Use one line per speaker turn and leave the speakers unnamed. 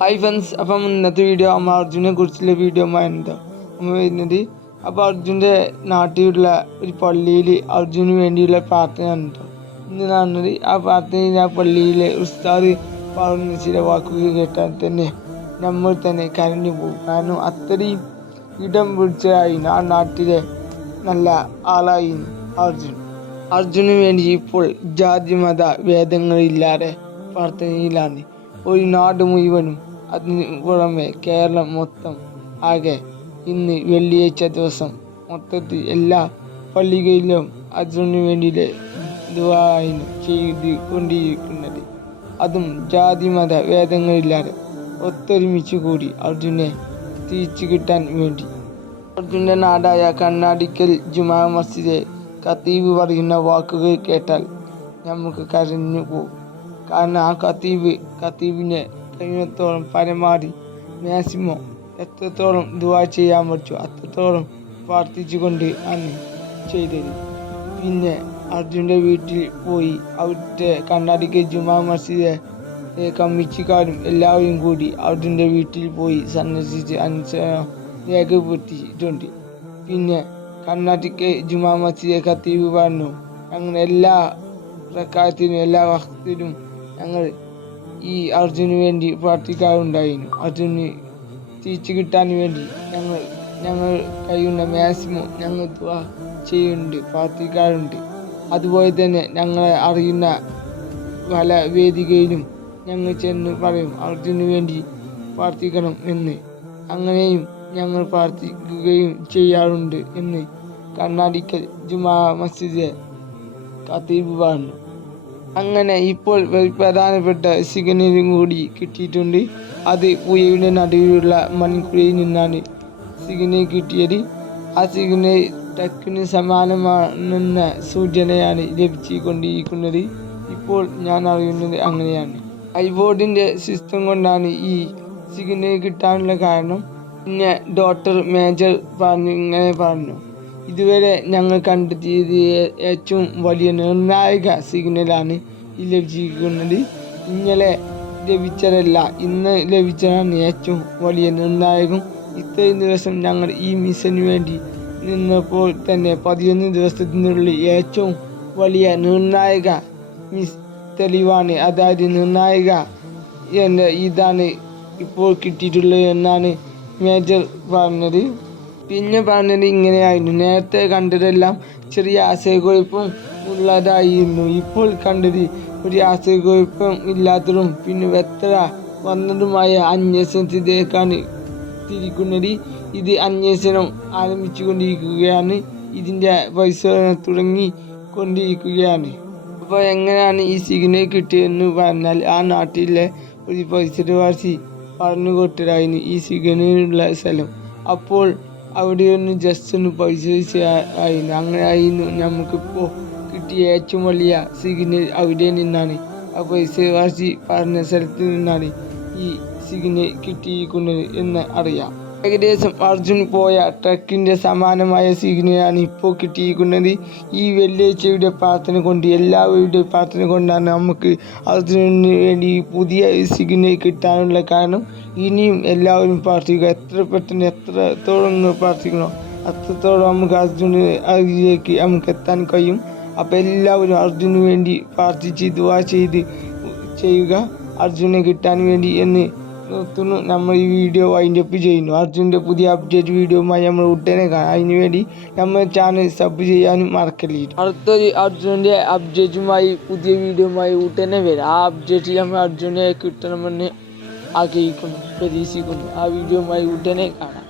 Hi friends അപ്പം ഇന്നത്തെ video നമ്മൾ അർജുനെ കുറിച്ചുള്ള വീഡിയോ ആയിരുന്നു നമ്മൾ വരുന്നത്. അപ്പോൾ അർജുന്റെ നാട്ടിലുള്ള ഒരു പള്ളിയിൽ അർജുന് വേണ്ടിയുള്ള പ്രാർത്ഥന ഉണ്ട്. ഇന്ന് നടന്നത് ആ പ്രാർത്ഥനയിൽ ആ പള്ളിയിലെ ഉസ്താദ് പറഞ്ഞ ചില വാക്കുകൾ കേട്ടാൽ തന്നെ നമ്മൾ തന്നെ കരഞ്ഞു പോകും. കാരണം അത്രയും ഇടം പിടിച്ചതായിരുന്നു ആ നാട്ടിലെ നല്ല ആളായി അർജുൻ. അർജുന് വേണ്ടി ഇപ്പോൾ ജാതി മത ഭേദങ്ങളില്ലാതെ പ്രാർത്ഥനയിലാണ്. ഒരു നാട് മുഴുവനും അതിന് പുറമെ കേരളം മൊത്തം ആകെ ഇന്ന് വെള്ളിയാഴ്ച ദിവസം. മൊത്തത്തിൽ എല്ലാ പള്ളികളിലും അതിനു വേണ്ടിയിലെ ദുആയിരുന്നു ചെയ്ത് കൊണ്ടിരിക്കുന്നത് അതും ജാതി മത ഭേദങ്ങളില്ലാതെ ഒത്തൊരുമിച്ച് കൂടി അർജുനെ തിരിച്ചു കിട്ടാൻ വേണ്ടി. അർജുന്റെ നാടായ കണ്ണാടിക്കൽ ജുമാ മസ്ജിദെ ഖത്തീബ് പറയുന്ന വാക്കുകൾ കേട്ടാൽ നമുക്ക് കരഞ്ഞു പോകും കാരണം ആ ഖത്തീബ് ഖത്തീബിനെ കഴിയുന്നത്തോളം പരമാവധി മാക്സിമം എത്രത്തോളം ദുവാ ചെയ്യാൻ പറ്റു അത്രത്തോളം പ്രാർത്ഥിച്ചുകൊണ്ട് അന്ന് ചെയ്തത്. പിന്നെ അർജുന്റെ വീട്ടിൽ പോയി അവിടുത്തെ കണ്ണാടിക്ക് ജുമാ മസ്ജിദെ കമ്മിറ്റിക്കാരും എല്ലാവരും കൂടി അർജുന്റെ വീട്ടിൽ പോയി സന്ദർശിച്ച് അനുസരണം രേഖപ്പെടുത്തിയിട്ടുണ്ട് പിന്നെ കർണാടക ജുമാ മസ്ജിദ് ഖത്തീബ് പറഞ്ഞു ഞങ്ങൾ എല്ലാ പ്രക്കാരത്തിനും എല്ലാ വസ്തുവിനും ഞങ്ങൾ ഈ അർജുന് വേണ്ടി പ്രാർത്ഥിക്കാറുണ്ടായിരുന്നു. അർജുന് തിരിച്ചു കിട്ടാൻ വേണ്ടി ഞങ്ങൾ ഞങ്ങൾ കഴിയുന്ന മാക്സിമം ഞങ്ങൾ ചെയ്യുന്നുണ്ട് പ്രാർത്ഥിക്കാറുണ്ട്. അതുപോലെ തന്നെ ഞങ്ങളെ അറിയുന്ന പല വേദികയിലും ഞങ്ങൾ ചെന്ന് പറയും അർജുന് വേണ്ടി പ്രാർത്ഥിക്കണം എന്ന്. അങ്ങനെയും ഞങ്ങൾ പ്രാർത്ഥിക്കുകയും ചെയ്യാറുണ്ട് എന്ന് കർണാടിക്കൽ ജുമാ മസ്ജിദ് കത്തീബ് പറഞ്ഞു. അങ്ങനെ ഇപ്പോൾ പ്രധാനപ്പെട്ട സിഗ്നലും കൂടി കിട്ടിയിട്ടുണ്ട്. അത് പുഴയുടെ നടുവിലുള്ള മൺകുഴിയിൽ നിന്നാണ് സിഗ്നൽ കിട്ടിയത്. ആ സിഗ്നൽ ടക്കിന് സമാനമാണെന്ന സൂചനയാണ് ലഭിച്ചുകൊണ്ടിരിക്കുന്നത്. ഇപ്പോൾ ഞാൻ അറിയുന്നത് അങ്ങനെയാണ്. ഐബോർഡിന്റെ സിസ്റ്റം കൊണ്ടാണ് ഈ സിഗ്നൽ കിട്ടാനുള്ള കാരണം. പിന്നെ ഡോക്ടർ മേജർ പറഞ്ഞു ഇങ്ങനെ പറഞ്ഞു. ഇതുവരെ ഞങ്ങൾ കണ്ടെത്തിയത് ഏറ്റവും വലിയ നിർണായക സിഗ്നലാണ്. ലഭിച്ചിരിക്കുന്നത് ഇന്നലെ ലഭിച്ചതല്ല ഇന്ന് ലഭിച്ചതാണ് ഏറ്റവും വലിയ നിർണായകം. ഇത്രയും ദിവസം ഞങ്ങൾ ഈ മിഷന് വേണ്ടി നിന്നപ്പോൾ തന്നെ പതിനൊന്ന് ദിവസത്തിനുള്ളിൽ ഏറ്റവും വലിയ നിർണായക മിസ് തെളിവാണ്. അതായത് നിർണായക എന്ന ഇതാണ് ഇപ്പോൾ കിട്ടിയിട്ടുള്ളത് എന്നാണ് മേജർ പറഞ്ഞത്. പിന്നെ പറഞ്ഞത് ഇങ്ങനെയായിരുന്നു. നേരത്തെ കണ്ടതെല്ലാം ചെറിയ ആശയക്കുഴപ്പം ഉള്ളതായിരുന്നു. ഇപ്പോൾ കണ്ടത് ഒരു ആശയക്കുഴപ്പം ഇല്ലാത്തതും പിന്നെ വ്യക്തത വന്നതുമായ അന്വേഷണത്തിലേക്കാണ് തിരിക്കുന്നത്. ഇത് അന്വേഷണം ആരംഭിച്ചുകൊണ്ടിരിക്കുകയാണ്. ഇതിന്റെ പരിശോധന തുടങ്ങി കൊണ്ടിരിക്കുകയാണ് അപ്പോൾ എങ്ങനെയാണ് ഈ സിഗ്നൽ കിട്ടിയതെന്ന് പറഞ്ഞാൽ ആ നാട്ടിലെ ഒരു പരിസരവാസി പറഞ്ഞു കൊടുത്തതായിരുന്നു ഈ സിഗ്നലുള്ള സ്ഥലം. അപ്പോൾ അവിടെ ഒന്ന് ജസ്റ്റ് ഒന്ന് പരിശോധിച്ചായിരുന്നു. അങ്ങനെ ആയിരുന്നു നമുക്കിപ്പോൾ കിട്ടിയ ഏറ്റവും വലിയ സിഗ്നൽ അവിടെ നിന്നാണ്. ആ പരിസരവാസി പറഞ്ഞ സ്ഥലത്ത് നിന്നാണ് ഈ സിഗ്നൽ കിട്ടിയിരിക്കുന്നത് എന്ന് അറിയാം. ഏകദേശം അർജുൻ പോയ ട്രക്കിന്റെ സമാനമായ സിഗ്നലാണ് ഇപ്പോൾ കിട്ടിയിരിക്കുന്നത്. ഈ വെള്ളിയാഴ്ചയുടെ പ്രാർത്ഥന കൊണ്ട് എല്ലാവരുടെ പ്രാർത്ഥന കൊണ്ടാണ് നമുക്ക് അർജുനന് വേണ്ടി പുതിയ സിഗ്നൽ കിട്ടാനുള്ള കാരണം. ഇനിയും എല്ലാവരും പ്രാർത്ഥിക്കുക. എത്ര പെട്ടെന്ന് എത്രത്തോളം പ്രാർത്ഥിക്കണോ അത്രത്തോളം നമുക്ക് അർജുന അതിലേക്ക് നമുക്ക് എത്താൻ കഴിയും. അപ്പോൾ എല്ലാവരും അർജുന് വേണ്ടി പ്രാർത്ഥിച്ച് ദുവാ ചെയ്ത് ചെയ്യുക. അർജുനെ കിട്ടാൻ വേണ്ടി എന്ന് നിർത്തുന്നു. നമ്മൾ ഈ വീഡിയോ വൈൻഡ് അപ്പ് ചെയ്യുന്നു. അർജുന്റെ പുതിയ അപ്ഡേറ്റ് വീഡിയോയുമായി നമ്മൾ ഉടനെ കാണാം. അതിന് വേണ്ടി നമ്മൾ ചാനൽ സബ് ചെയ്യാനും മറക്കല്ലേ അടുത്തൊരു അർജുന്റെ അപ്ഡേറ്റുമായി പുതിയ വീഡിയോയുമായി ഉടനെ വരാം. ആ അപ്ഡേറ്റ് നമ്മൾ അർജുനെ കിട്ടണമെന്ന് ആഗ്രഹിക്കുന്നു പ്രതീക്ഷിക്കുന്നു. ആ വീഡിയോയുമായി ഉടനെ കാണാം.